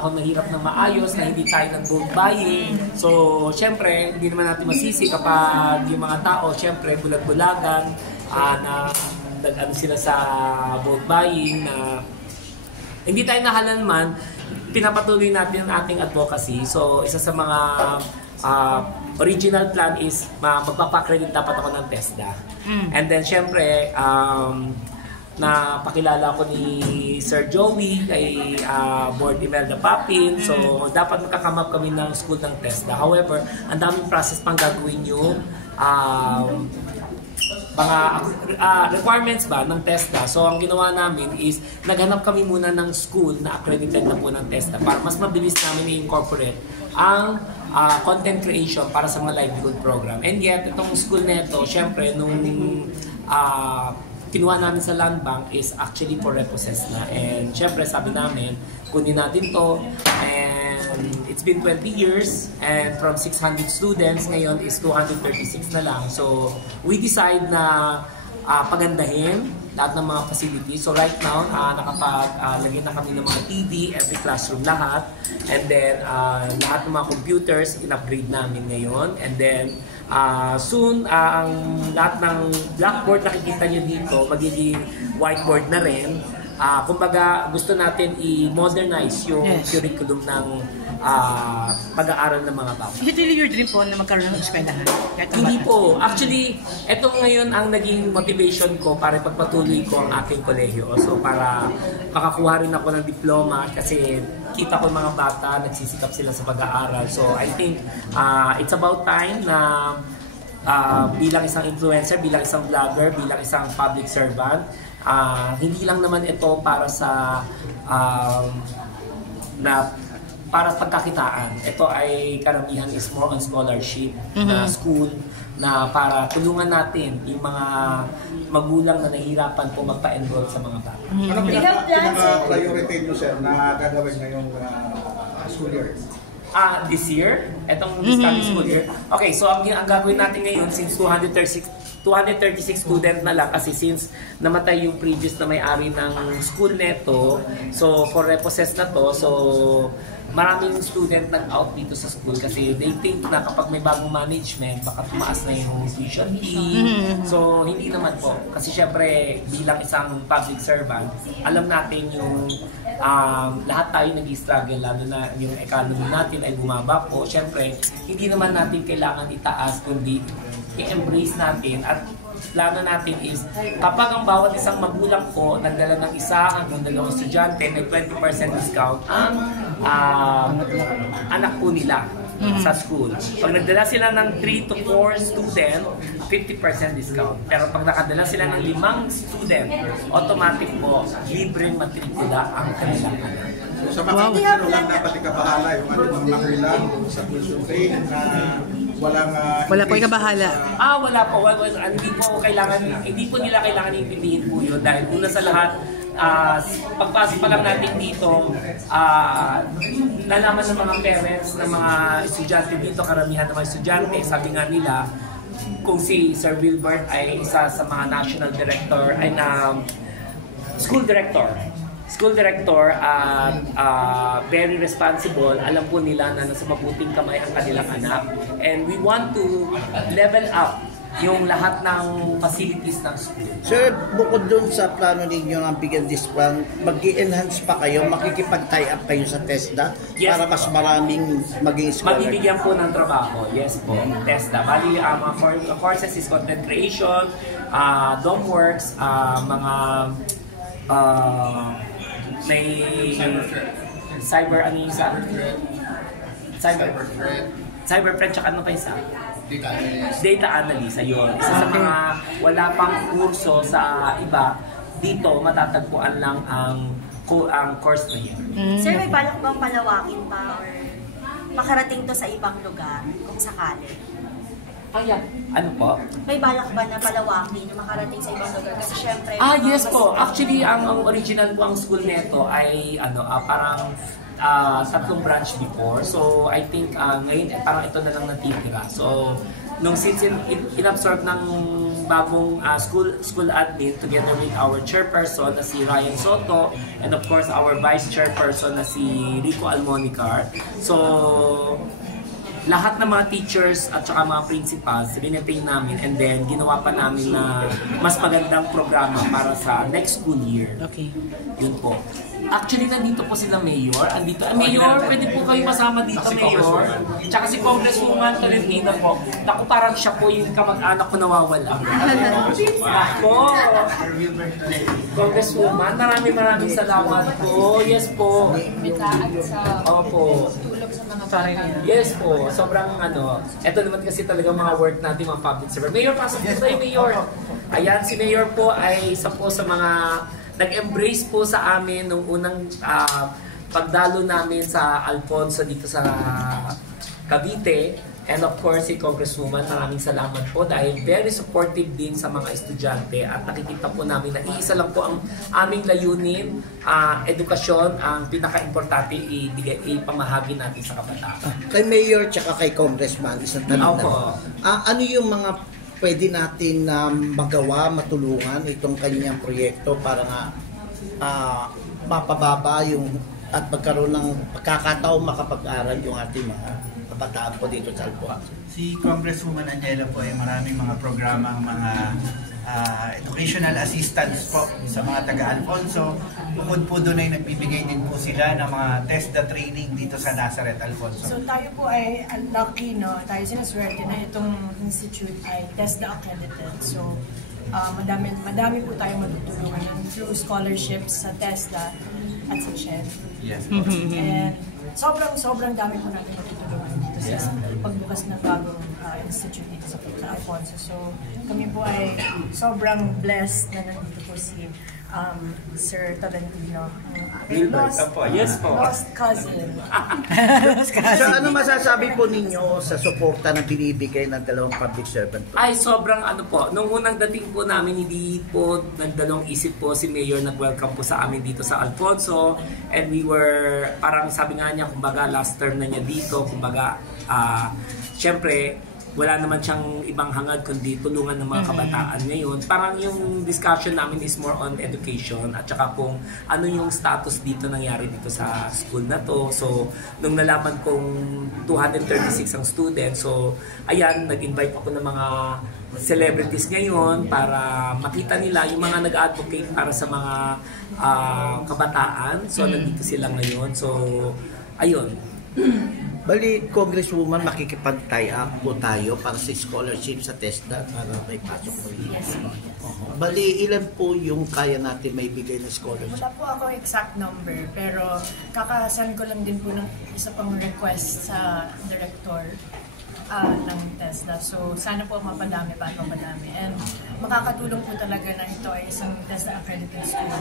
ako nahirap ng maayos, na hindi tayo ng vote buying. So, syempre, hindi naman natin masisi kapag yung mga tao, syempre, bulag-bulagan, na nag-ano sila sa vote buying, na hindi tayo nahalalman, pinapatuloy natin ang ating advocacy. So, isa sa mga original plan is magpapakredit dapat ako ng TESDA. And then, syempre, na pakilala ko ni Sir Joey kay Board Imelda Papin. So, dapat magkakamap kami ng school ng TESDA. However, ang daming process pang gagawin yung mga requirements ba ng TESDA. So, ang ginawa namin is naghanap kami muna ng school na accredited na po ng TESDA para mas mabilis namin i-incorporate ang content creation para sa mga livelihood program. And yet, itong school na ito, syempre, nung kinuha namin sa land bank is actually for repossess na. And syempre sabi namin, kunin natin to. And it's been 20 years and from 600 students, ngayon is 236 na lang. So we decide na pagandahin lahat ng mga facilities. So right now, nakapaglagyan na kami ng mga TV, every classroom lahat. And then lahat ng mga computers, in-upgrade namin ngayon. And then soon, ang lahat ng blackboard nakikita nyo dito, magiging whiteboard na rin. Kumbaga, gusto natin i-modernize yung curriculum ng pag-aaral ng mga bata. Is it really your dream po na magkaroon ng eskwelahan? Hindi po. Actually, ito ngayon ang naging motivation ko para pagpatuloy ko ang aking kolehiyo. So, para makakuha rin ako ng diploma kasi kita ko mga bata, nagsisikap sila sa pag-aaral. So, I think it's about time na bilang isang influencer, bilang isang vlogger, bilang isang public servant, hindi lang naman ito para sa para pagkakitaan. Ito ay karamihan is more on scholarship na school na para tulungan natin yung mga magulang na nahihirapan po magpa-enroll sa mga bata. Ano pinaka-priority nyo, sir, na gagawin ngayong school year? This year? Itong this coming school year? Okay, so ang gagawin natin ngayon, since 236 student na lang kasi since namatay yung previous na may-ari ng school neto, so for repossess na to, so maraming student nag-out dito sa school kasi they think na kapag may bagong management, baka tumaas na yung tuition fee. So, hindi naman po. Kasi syempre, bilang isang public servant, alam natin yung lahat tayo nag-struggle, lalo na yung economy natin ay bumaba po. Syempre, hindi naman natin kailangan itaas, kundi i-embrace natin at plano natin is kapag ang bawat isang magulang po nagdala ng isa hanggang dalawang estudyante, may 20% discount ang anak po nila sa school. Pag nagdala sila ng 3 to 4 student, 50% discount. Pero pag nakadala sila ng 5 student, automatic po, libreng matrikula ang kanilang anak. So, sa mga ano lang dapat ikabahala yung ano ng makilang sa tuition fee na wala po ikabahala. Wala po. Hindi po nila kailangan intindihin po yun dahil una sa lahat, pagpasok pa lang natin dito, nalaman ng mga parents, ng mga estudyante dito, karamihan ng mga estudyante, sabi nga nila, kung si Sir Wilbert ay isa sa mga national director, ay na school director at very responsible, alam po nila na nasa mabuting kamay ang kanilang anak. And we want to level up yung lahat ng facilities ng school. Sir, bukod dun sa plano ninyo ang bigyan discount, mag-i-enhance pa kayo, makikipag-tie up kayo sa TESDA para mas maraming maging scholar? Mabibigyan po ng trabaho, yes po, TESDA. Bali, mga courses is content creation, DOMWorks, mga may cyber threat, tsaka ano pa isa? Data analyst, ayun. Isa sa mga wala pang kurso sa iba, dito matatagpuan lang ang course na yun. Sir, may balak bang palawakin pa or makarating to sa ibang lugar kung sakali? Ayan. Ano po? May balak ba na palawakin na makarating sa ibang lugar? Kasi syempre... yes po. Actually, ang original po ang school nito ay parang 3 branch before. So, I think ngayon parang ito na lang natitira. So, nung since in-absorb ng bagong school admin together with our chairperson na si Ryan Soto and of course our vice chairperson na si Rico Almonicar. So lahat ng mga teachers at saka mga principals rinating namin and then ginawa pa namin na mas magandang programa para sa next school year. Okay. Yun po. Actually, nandito po sila Mayor. Andito. Mayor, pwede po kayo masama dito, Mayor. Tsaka si Congresswoman Tolentino po. Naku, parang siya po yung kamag-anak ko nawawala. Ako. Congresswoman, maraming salamat po. Yes po. Opo. Yes po. Sobrang ito naman kasi talaga mga work natin, mga public servant. Mayor, pasok po tayo, Mayor. Ayan, si Mayor po ay isa po sa mga nag-embrace po sa amin nung unang pagdalo namin sa Alfonso dito sa Cavite. And of course, si Congresswoman, maraming salamat po dahil very supportive din sa mga estudyante at nakikita po namin na iisa lang po ang aming layunin, edukasyon ang pinaka-importante ipamahagi natin sa kabataan. Kay Mayor tsaka kay Congressman, isang tanong na. Ano yung mga pwede natin magawa, matulungan itong kanyang proyekto para nga mapababa yung at magkaroon ng pagkakataon makapag-aral yung ating mga kabataan po dito sa Alfonso. Si Congresswoman Aniela po ay maraming mga programang mga educational assistance po sa mga taga-Alfonso. Bukod po doon ay nagbibigay din po sila ng mga TESDA training dito sa Nazareth Alfonso. So tayo po ay lucky, no? Tayo sinaswerte na itong institute ay TESDA accredited. So madami po tayong matutulungan through scholarships sa TESDA at sa CHED. Yes po. And sobrang dami po natin matutulungan dito sa pagbukas ng bagong institute dito sa Alfonso. So kami po ay sobrang blessed na nandito po si Sir Tolentino, lost cousin. So ano masasabi po ninyo sa suporta na binibigay ng dalawang public servant po? Ay, sobrang po. Nung unang dating po namin, hindi po nagdalong isip po si Mayor nag-welcome po sa amin dito sa Alfonso. And we were, parang sabi nga niya, kumbaga last term na niya dito, kumbaga, syempre, wala naman siyang ibang hangad kundi tulungan ng mga kabataan ngayon. Parang yung discussion namin is more on education at saka kung ano yung status dito nangyari dito sa school na to. So, nung nalaman kong 236 ang students, so ayan, nag-invite ako ng mga celebrities ngayon para makita nila yung mga nag-advocate para sa mga kabataan. So, nandito sila ngayon. So, ayun. Bali, Congresswoman, makikipag-tie up po tayo para sa scholarship sa TESDA para may pasok po rin. Yes. Bali, ilan po yung kaya natin may bigay na scholarship? Wala po ako exact number, pero kakasan ko lang din po ng isa pang request sa director ng TESDA. So, sana po mapadami pa at mapadami. And makakatulong po talaga na ito ay isang TESDA accredited school.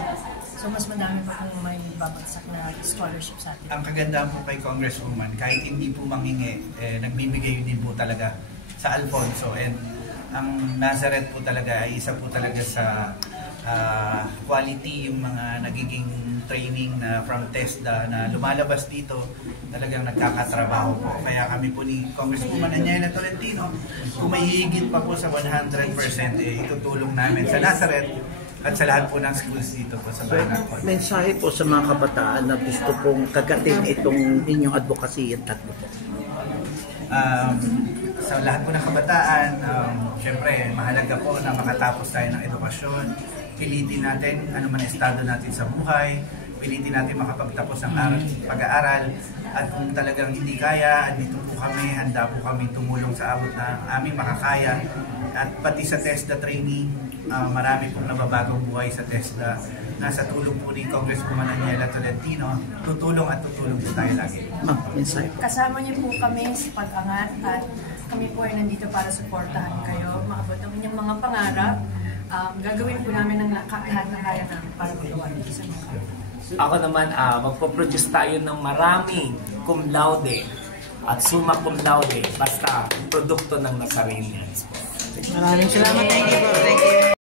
So, mas madami pa kung may babagsak na scholarship sa atin. Ang kagandahan po kay Congresswoman, kahit hindi po manghingi, nagbibigay din po talaga sa Alfonso. And ang Nazareth po talaga ay isa po talaga sa quality yung mga nagiging training na from TESDA na lumalabas dito, talagang nagkakatrabaho po. Kaya kami po ni Congresswoman Aniela Tolentino, kung may higit pa po sa 100%, itutulong namin sa Nazareth at sa lahat po ng schools dito po sa bayan natin. Mensahe po sa mga kabataan na gusto pong kagatin itong inyong advocacy at tatlo po. Sa lahat po ng kabataan, syempre mahalaga po na makatapos tayo ng edukasyon. Pilitin natin ano man estado natin sa buhay, pilitin natin makapagtapos ng pag-aaral, at kung talagang hindi kaya, andito po kami, handa po kami tumulong sa abot na aming makakaya. At pati sa TESDA training, marami pong nababagong buhay sa TESDA. Nasa tulong po ni Congresswoman Aniela Tolentino, tutulong at tutulong po tayo lagi. Kasama niyo po kami sa pag-angat at kami po ay nandito para suportahan kayo, maabot ang inyong mga pangarap. Gagawin po namin ang lahat na kaya namin para magawa dito sa mga. Ako naman, magpo-produce tayo ng maraming cum laude at summa cum laude, basta produkto ng Nazarenians. Maraming salamat. Thank you.